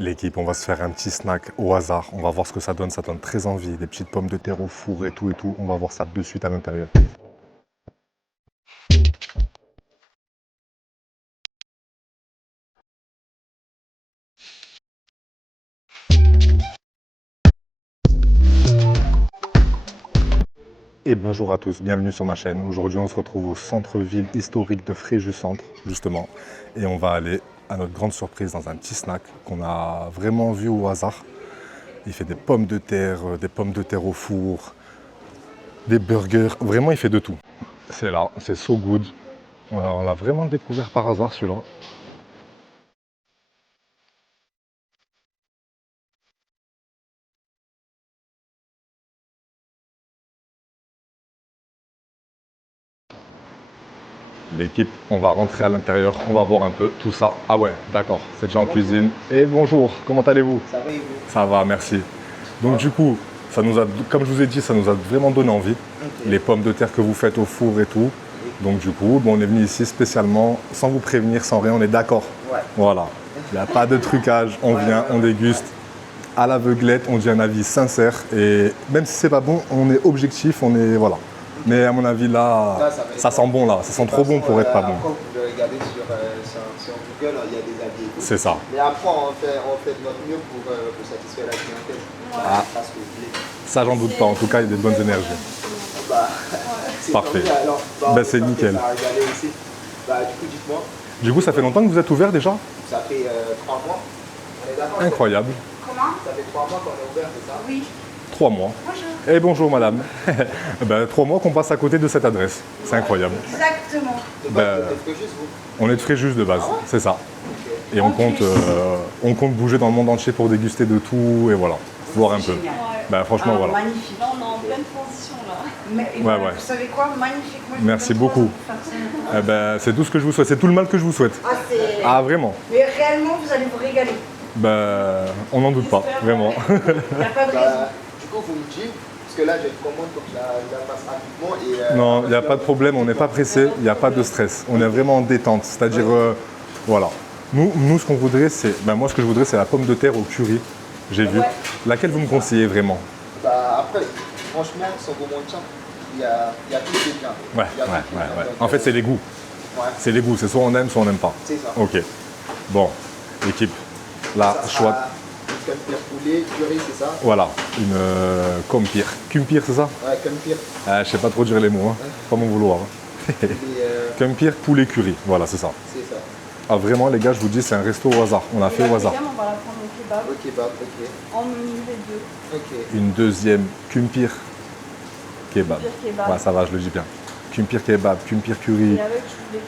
L'équipe, on va se faire un petit snack au hasard. On va voir ce que ça donne très envie. Des petites pommes de terre au four et tout et tout. On va voir ça de suite à l'intérieur. Et bonjour à tous, bienvenue sur ma chaîne. Aujourd'hui, on se retrouve au centre-ville historique de Fréjus-Centre, justement. Et on va aller, à notre grande surprise, dans un petit snack qu'on a vraiment vu au hasard. Il fait des pommes de terre au four, des burgers. Vraiment, il fait de tout. C'est là, c'est So Good. On l'a vraiment découvert par hasard, celui-là. L'équipe, on va rentrer à l'intérieur, on va voir un peu tout ça. Ah ouais, d'accord, c'est déjà en cuisine. Et bonjour, comment allez-vous? Ça va et vous? Ça va, merci. Donc du coup, ça nous a, comme je vous ai dit, ça nous a vraiment donné envie. Les pommes de terre que vous faites au four et tout. Donc du coup, bon, on est venu ici spécialement, sans vous prévenir, sans rien, on est d'accord. Ouais. Voilà, il n'y a pas de trucage, on vient, on déguste. À l'aveuglette, on dit un avis sincère. Et même si c'est pas bon, on est objectif, on est... Voilà. Mais à mon avis, là, ça sent bon, là. Ça sent trop bon pour être pas bon. Après, vous pouvez regarder sur Google, il y a des avis et tout. C'est ça. Mais après, on fait de notre mieux pour satisfaire la clientèle. Ah. Parce que vous voulez. Ça, j'en doute pas. En tout cas, il y a des bonnes énergies. Bah, c'est Parfait. tant mieux, alors. Ben, c'est nickel. Ça a régalé aussi. Bah, du coup, dites-moi, Du coup, ça fait longtemps que vous êtes ouvert déjà? ça fait 3 mois. On est d'accord? Incroyable. Comment? Ça fait 3 mois qu'on est ouvert, c'est ça? Oui. 3 mois. Bonjour. Et bonjour, madame. Ben, 3 mois qu'on passe à côté de cette adresse. C'est incroyable. Exactement. De Ben, base, vous êtes juste vous. On est de Fréjus de base, c'est ça. Et En plus. on compte bouger dans le monde entier pour déguster de tout et voilà, voir un peu. Génial. Ben, franchement, Alors, voilà. magnifique. Là, on est en pleine transition, là. Mais, Ouais, ouais. Vous savez quoi? Magnifique. Moi, je Merci vous donne beaucoup. trois ans de faire ça. Eh ben, c'est tout ce que je vous souhaite, c'est tout le mal que je vous souhaite. Ah, c'est... Ah, vraiment? Mais réellement, vous allez vous régaler. Ben, on n'en doute pas, vraiment. Il n'y a pas de raison. Bah, du coup, vous me dites, parce que là, j'ai une commande, donc je la passe rapidement. Et, Non, il n'y a pas de problème, on n'est pas pressé, il n'y a pas de stress. On est vraiment en détente, c'est-à-dire, voilà. Nous, ce qu'on voudrait, c'est, ben moi, ce que je voudrais, c'est la pomme de terre au curry. J'ai vu. Laquelle vous me conseillez vraiment? Bah, après, franchement, sans vous mentir, il y a tout qui est bien. Ouais, Il y a tout ouais, qui est ouais, bien. ouais. Donc, En fait, c'est les goûts. ouais, C'est les goûts, c'est soit on aime, soit on n'aime pas. c'est ça. Ok. Bon, équipe. Là, Ça choix. sera une cumpire poulet, curry, c'est ça? Voilà, une kumpir. Kumpir, c'est ça? Ouais, cumpire. Je sais pas trop dire les mots, hein. Pas mon vouloir. Hein. Et, Kumpir, poulet curry. Voilà, c'est ça. c'est ça. Ah, vraiment, les gars, je vous dis, c'est un resto au hasard. On a fait au hasard. On va la prendre au kebab. Ok, bah, ok. En menu les deux. Ok. Une deuxième kumpir kebab. Kumpir kebab. Ouais, ça va, je le dis bien. Kumpir kebab, kumpir curry. Et avec, je voulais.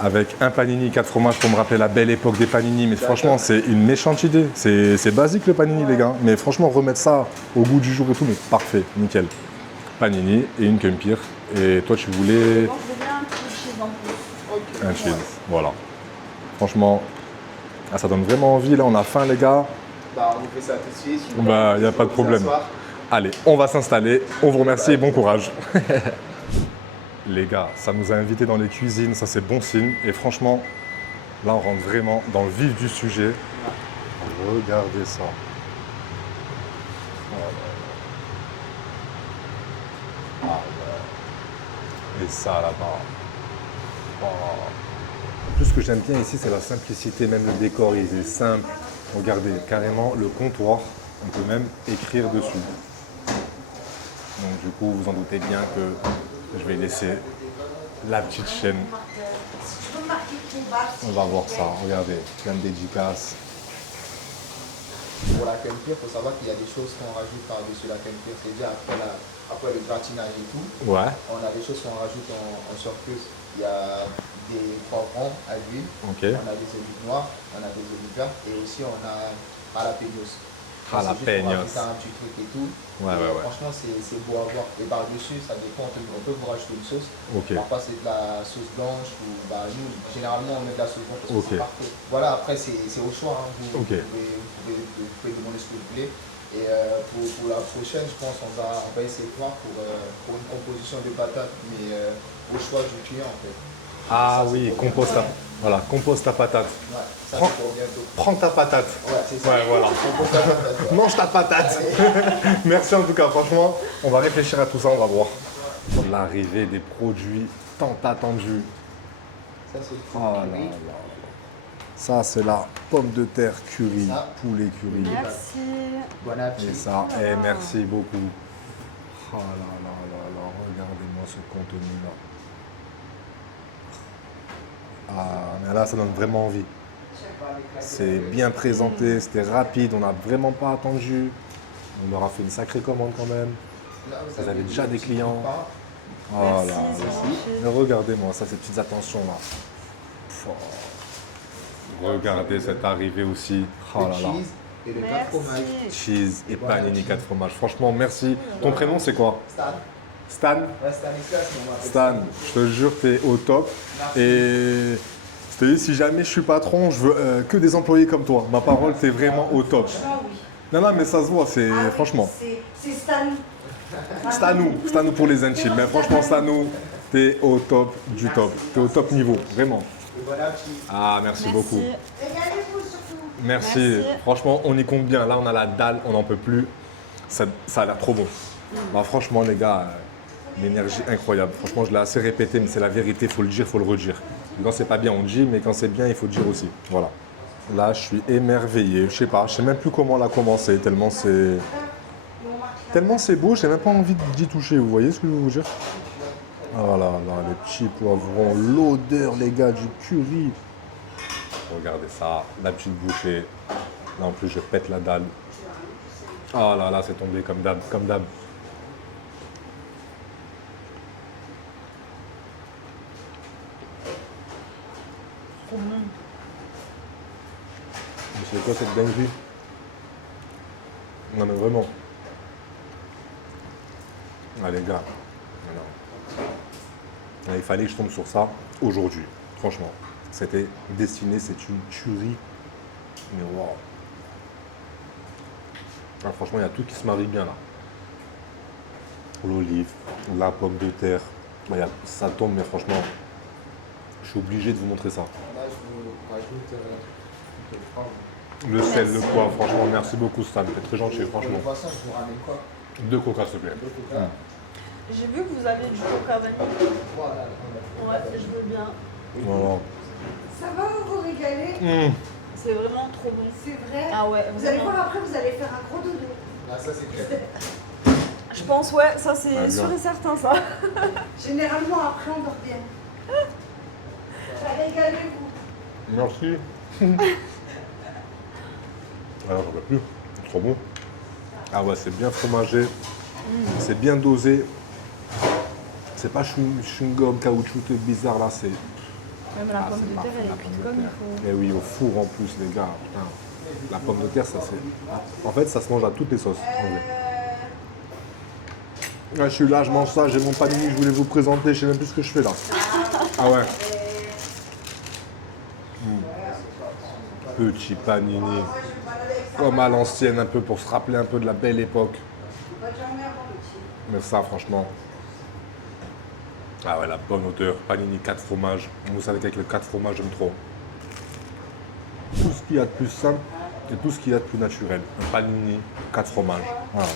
Avec un panini 4 fromages pour me rappeler la belle époque des panini. Mais franchement, c'est une méchante idée. C'est basique le panini, les gars. Mais franchement, remettre ça au goût du jour et tout, mais parfait, nickel. Panini et une kumpir. Et toi, tu voulais Donc, je voulais bien un petit cheese en plus. Ok. un cheese. Voilà. Franchement, ah, ça donne vraiment envie. Là, on a faim, les gars. Bah, on vous fait ça tout de suite. Bah, y a pas de Vous problème. asseoir. Allez, on va s'installer. On vous remercie et bon courage. Les gars, ça nous a invités dans les cuisines, ça c'est bon signe. Et franchement, là on rentre vraiment dans le vif du sujet. Regardez ça. Ah ouais. Et ça là-bas. Oh. Tout ce que j'aime bien ici, c'est la simplicité, même le décor, il est simple. Regardez, carrément le comptoir, on peut même écrire dessus. Donc du coup, vous en doutez bien que je vais laisser la petite chaîne. On va voir ça, regardez, plein de dédicaces. Pour la cumpire, il faut savoir qu'il y a des choses qu'on rajoute par-dessus la cumpire. C'est-à-dire après le gratinage et tout, Ouais, on a des choses qu'on rajoute en surplus. Il y a des poivrons à l'huile, ok. on a des olives noires, on a des olives vertes et aussi on a jalapenos. Jalapenos. C'est un petit truc et tout. Ouais, Et, ouais, ouais. franchement, c'est beau à voir. Et par-dessus, ça dépend, on peut vous rajouter une sauce. Ok. Parfois, c'est de la sauce blanche ou bah, nous, généralement, on met de la sauce blanche parce Ok. que c'est parfait. Voilà, après, c'est au choix. Hein. Ok. Vous pouvez demander ce que vous voulez. Et pour la prochaine, je pense qu'on va essayer de voir pour une composition de patates, mais au choix du client en fait. Ah Ça, oui, c'est compostable. Voilà, compose ta patate. Ouais, ça Prends- c'est pour bientôt. Prends ta patate. Ouais, c'est ça. Ouais, voilà. On peut faire ça. Mange ta patate. Merci en tout cas, franchement, on va réfléchir à tout ça, on va voir. L'arrivée des produits tant attendus. Ça c'est Oh pour là là. Ça, c'est la pomme de terre curry, Ça. poulet curry. Merci. Bon appétit. Et ça, merci beaucoup. Oh là là là là, regardez-moi ce contenu-là. Ah, mais là, ça donne vraiment envie. C'est bien présenté, c'était rapide, on n'a vraiment pas attendu. On leur a fait une sacrée commande quand même. Là, Vous avez déjà des clients. Oh Merci, là c'est là. gentil. Mais regardez-moi ça, ces petites attentions-là. Pff, oh. Regardez cette arrivée aussi. Oh Le là là. cheese et le 4 fromages. Merci. Cheese et Voilà, panini cheese. 4 fromages. Franchement, merci. Ton prénom, c'est quoi? Stan. Stan? Ouais, Stanislas, on m'appelle Stan, je te jure, t'es au top. Et je te dis, si jamais je suis patron, je veux que des employés comme toi. Ma parole, t'es vraiment au top. Ah oui. Non, non, mais ça se voit, c'est Ah oui, franchement. C'est Stan. Stanou pour les intimes. Mais franchement, Stanou, t'es au top du top. T'es au top niveau, vraiment. Et bon appétit. Ah, merci beaucoup. Régalez-vous surtout. Merci. Merci. Franchement, on y compte bien. Là, on a la dalle, on n'en peut plus. Ça a l'air trop bon. Bah, franchement, les gars, l'énergie incroyable. Franchement, je l'ai assez répété, mais c'est la vérité. Faut le dire, faut le redire. Quand c'est pas bien, on dit, mais quand c'est bien, il faut le dire aussi. Voilà. Là, je suis émerveillé. Je sais pas, je sais même plus comment la commencer, tellement c'est beau. J'ai même pas envie d'y toucher. Vous voyez ce que je veux vous dire? Oh là là, les petits poivrons, l'odeur, les gars, du curry. Regardez ça, la petite bouchée. Là, en plus, je pète la dalle. Ah là là, c'est tombé comme d'hab, comme d'hab. Trop bon. Mais c'est quoi cette dinguerie? Non mais vraiment. Ah les gars. Non. Ah, il fallait que je tombe sur ça aujourd'hui. Franchement. C'était destiné, c'est une tuerie. Mais waouh. Ah, franchement, il y a tout qui se marie bien là. L'olive, la pomme de terre. Bah, ça tombe, mais franchement, je suis obligé de vous montrer ça. Là, je vous rajoute un peu de poivre. Le sel, le Merci. poivre, franchement, merci beaucoup Stan, t'es très gentil, Pour franchement. le poisson, je vous ramène quoi? 2 coca, s'il te plaît. 2 coca. J'ai vu que vous avez du coca vanille. Voilà. Ouais, je veux bien. Voilà. Ça va, vous vous régalez? C'est vraiment trop bon. C'est vrai. Ah ouais, Vous allez vraiment. voir après, vous allez faire un gros dodo. Là, ça c'est clair. Je pense, ouais, ça c'est Ah, sûr bien. et certain ça. Généralement, après, on dort bien. Régalez-vous. Merci. Alors, j'en peux plus. C'est trop bon. Ah ouais, c'est bien fromagé. C'est bien dosé. C'est pas chewing-gum caoutchouteux bizarre là, c'est. Même la Ah, pomme c'est de terre, parfait, elle la est pomme cuite de comme il terre. faut. Et oui, au four en plus, les gars. Putain. La pomme de terre, ça c'est. En fait, ça se mange à toutes les sauces. en vrai. Ah, je suis là, je mange ça, j'ai mon panini, je voulais vous présenter, je sais même plus ce que je fais là. Ah ouais. Petit panini. Comme à l'ancienne, un peu pour se rappeler un peu de la belle époque. Mais ça, franchement. Ah ouais, la bonne odeur. Panini 4 fromages. Vous savez qu'avec les 4 fromages, j'aime trop. Tout ce qu'il y a de plus simple et tout ce qu'il y a de plus naturel. Un panini 4 fromages. Voilà.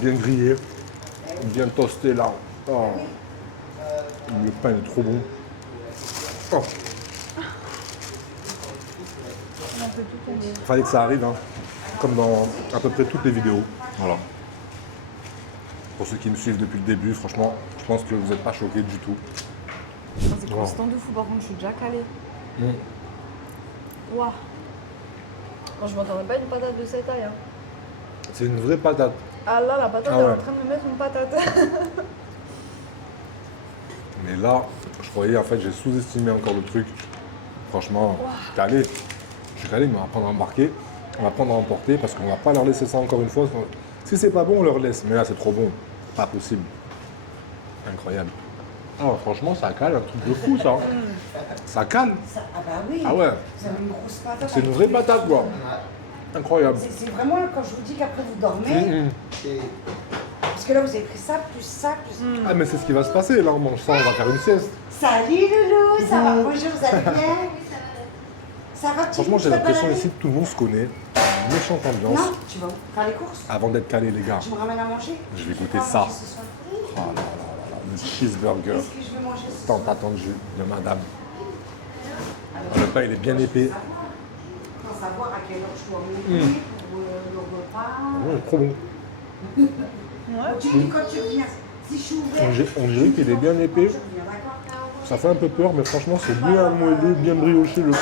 Bien grillé, bien toasté là. Oh. Le pain est trop bon. Oh. On peut tout tomber. Fallait que ça arrive, hein. Comme dans à peu près toutes les vidéos. Voilà. Pour ceux qui me suivent depuis le début, franchement, je pense que vous n'êtes pas choqués du tout. C'est Wow. constant de fou, par contre, je suis déjà calée. Mm. Waouh. Quand je m'entendais pas une patate de cette taille. Hein. C'est une vraie patate. Ah là, la patate, Ah elle est ouais. en train de me mettre une patate. Mais là, je croyais, en fait, j'ai sous-estimé encore le truc. Franchement, je suis calé. Je suis calé, mais on va prendre à embarquer. On va prendre à emporter parce qu'on va pas leur laisser ça encore une fois. Si c'est pas bon, on leur laisse. Mais là, c'est trop bon. Pas possible. Incroyable. Ah, franchement, ça cale, un truc de fou, ça. Ça cale. Ah bah oui. Ah ouais, Vous avez une grosse patate. c'est une vraie patate, quoi. Incroyable. C'est vraiment quand je vous dis qu'après vous dormez. Mm, mm. Et Parce que là, vous avez pris ça, plus ça, plus... Ah, mais c'est ce qui va se passer. Là, on mange ça, on va faire une sieste. Salut Loulou, ça va? Bonjour, vous allez bien? Ça va, tu Franchement, j'ai te l'impression balades? ici que tout le monde se connaît. Méchante ambiance. Non, tu vas faire les courses? Avant d'être calé, les gars, Tu me ramènes à manger? je vais Tu goûter veux ça. manger ce soir? Oh là là là là, le cheeseburger Qu'est-ce que je vais manger ce soir? tant attendu de madame. Le pain, il est bien épais. Sans savoir à quelle heure je dois monter pour le repas. Ouais, trop bon. Tu me dis quand tu reviens. Si je suis ouvert, On dirait qu'il est bien épais. je reviens, d'accord? Ça fait un peu peur, mais franchement, c'est bien moelleux, bien brioché le pain.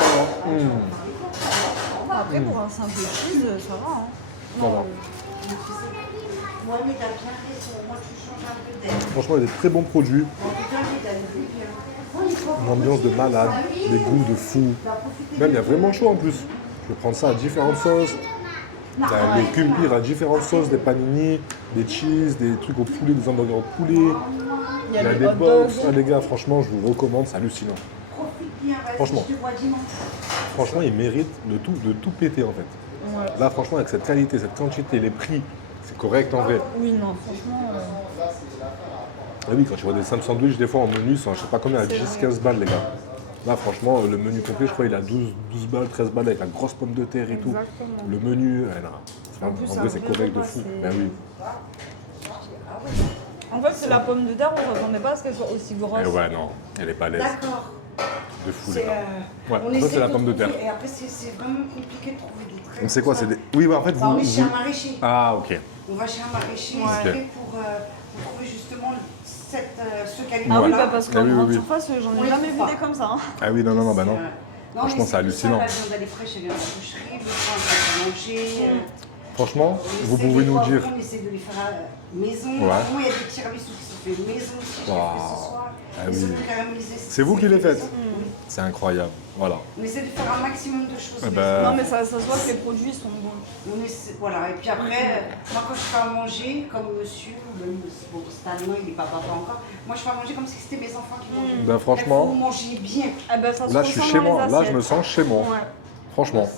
Là. Après, pour un simple cheese, ça va. Hein. Ça va. Ouais, mais t'as bien raison. Moi, tu changes un peu d'air. Franchement, il y a des très bons produits. En tout cas, mais t'as dit bien. Une ambiance de malade, des goûts de fou. Même, il y a vraiment chaud en plus. Je vais prendre ça à différentes sauces. Il y a le kumpir à différentes sauces, des panini, des cheese, des trucs au poulet, des hamburgers au poulet. Il y a Il y a les des hot box. dogs. Ah, les gars, franchement, je vous recommande, c'est hallucinant. Profite bien, vas-y, Franchement. je te vois dimanche. Franchement, ils méritent de tout péter en fait. Ouais. Là, franchement, avec cette qualité, cette quantité, les prix, c'est correct en vrai. Oui, non, franchement. Ah oui, quand tu vois des Sam sandwich, des fois en menu, c'est je sais pas combien, à 10-15 balles, les gars. Là, franchement, le menu complet, je crois, il a 12 balles, 13 balles avec la grosse pomme de terre et tout. Exactement. Le menu, non. En plus, En un vrai, c'est vieux correct de repas, fou. c'est- Ben oui. En fait, c'est la pomme de terre, on s'attendait pas à ce qu'elle soit aussi grosse. Eh ouais, non, elle est pas laise. D'accord. De fou, les C'est, gars. Ouais, on ça, essaie c'est la de pomme de terre. trouver, et après, c'est vraiment compliqué de trouver des très. Donc, c'est quoi? C'est des... Oui, ouais, en fait, Bah, on est chez vous- un maraîcher. Ah, ok. On va chez un maraîcher Ouais. exprès pour trouver justement ce calibre. Ah oui, Ouais. bah parce qu'en Ah oui, oui, grande oui. surface, j'en On ai les jamais trouve vu pas. des comme ça. Hein. Ah oui, non, non, bah non. Franchement, c'est hallucinant. La viande, elle est fraîche, elle vient de la boucherie, le pain, on va manger. Franchement, On vous essaie pouvez les nous dire. poivrons, On essaie de les faire maison. Ouais. Moi, il y a des tiramisu qui sont faits maison aussi, que j'ai Waouh. fait ce soir. Ah Ils oui. sont caramélisés. C'est vous qui les faites? maison. Oui. C'est incroyable. Voilà. On essaie de faire un maximum de choses. Eh maison. ben, Non, mais ça se voit que les produits sont bons. Voilà, et puis après, moi quand je fais à manger, comme monsieur, bon, c'est allemand, il n'est pas papa encore, moi je fais à manger comme si c'était mes enfants qui mangeaient. Ben, franchement, Vous mangez bien. Eh ben, ça se là, je suis ressent chez dans moi. les Là, je me assiettes. sens chez moi. Ouais. Franchement.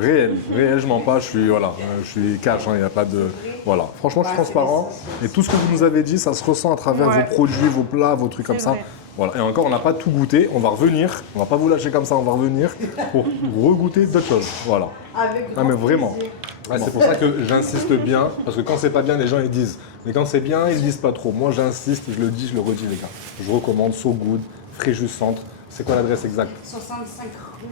Réel, je mens pas, je suis, voilà, je suis cash, il n'y a pas de... Voilà, franchement, je suis Ouais, transparent. Et tout ce que vous nous avez dit, ça se ressent à travers Ouais. vos produits, vos plats, vos trucs comme C'est ça. vrai. Voilà, et encore, on n'a pas tout goûté, on va revenir. On va pas vous lâcher comme ça, on va revenir pour regoûter d'autres choses. Voilà. Avec Ah, mais grand vraiment. plaisir. Ouais, c'est pour ça que j'insiste bien, parce que quand c'est pas bien, les gens ils disent. Mais quand c'est bien, ils disent pas trop. Moi j'insiste, je le dis, je le redis les gars. Je recommande So Good, Fréjus Centre. C'est quoi l'adresse exacte? 65 rue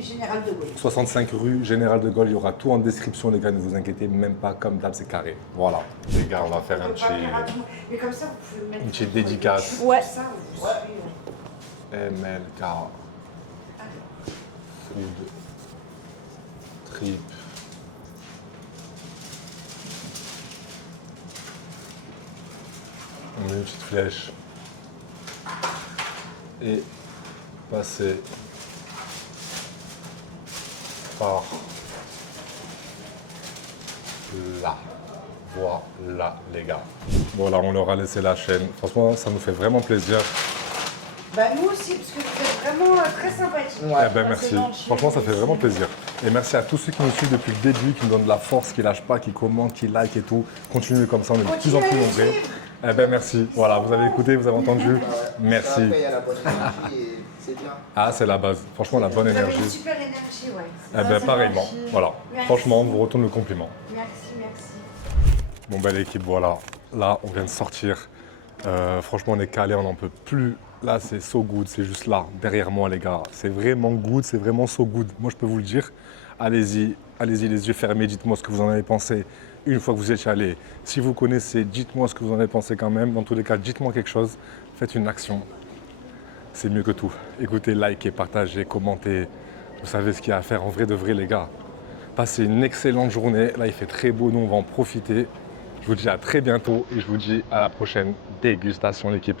Général de Gaulle. 65 rue Général de Gaulle, il y aura tout en description les gars, ne vous inquiétez même pas, comme d'hab c'est carré. Voilà. Les gars, on va faire un On peut pas le faire petit rapidement. Mais comme ça, vous pouvez mettre une petite dédicace. Ouais. Ça, vous suivez. MLK Food Trip. On met une petite flèche et passer par là. Voilà les gars. Voilà, on leur a laissé la chaîne. Franchement, ça nous fait vraiment plaisir. Bah nous aussi, parce que vous êtes vraiment très sympathiques. Eh ben, merci. gentil. Franchement, ça fait vraiment plaisir. Et merci à tous ceux qui nous suivent depuis le début, qui nous donnent de la force, qui lâchent pas, qui commentent, qui like et tout. Continuez comme ça, on est de plus en plus Continuez à nous nombreux. suivre. Eh ben merci. Voilà, vous avez écouté, vous avez entendu. Merci. Après, il y a la bonne énergie et c'est bien. Ah, c'est la base. Franchement, la bonne Vous avez une énergie. super énergie, ouais. Eh ben pareillement. Voilà. Merci. Franchement, on vous retourne le compliment. Merci, merci. Bon ben l'équipe, voilà. Là, on vient de sortir. Franchement, on est calé, on n'en peut plus. Là, c'est so good, c'est juste là, derrière moi, les gars. C'est vraiment good, c'est vraiment so good. Moi, je peux vous le dire. Allez-y, allez-y, les yeux fermés, dites-moi ce que vous en avez pensé. Une fois que vous êtes allé, si vous connaissez, dites-moi ce que vous en avez pensé quand même. Dans tous les cas, dites-moi quelque chose. Faites une action. C'est mieux que tout. Écoutez, likez, partagez, commentez. Vous savez ce qu'il y a à faire en vrai de vrai, les gars. Passez une excellente journée. Là, il fait très beau, nous, on va en profiter. Je vous dis à très bientôt et je vous dis à la prochaine dégustation, l'équipe.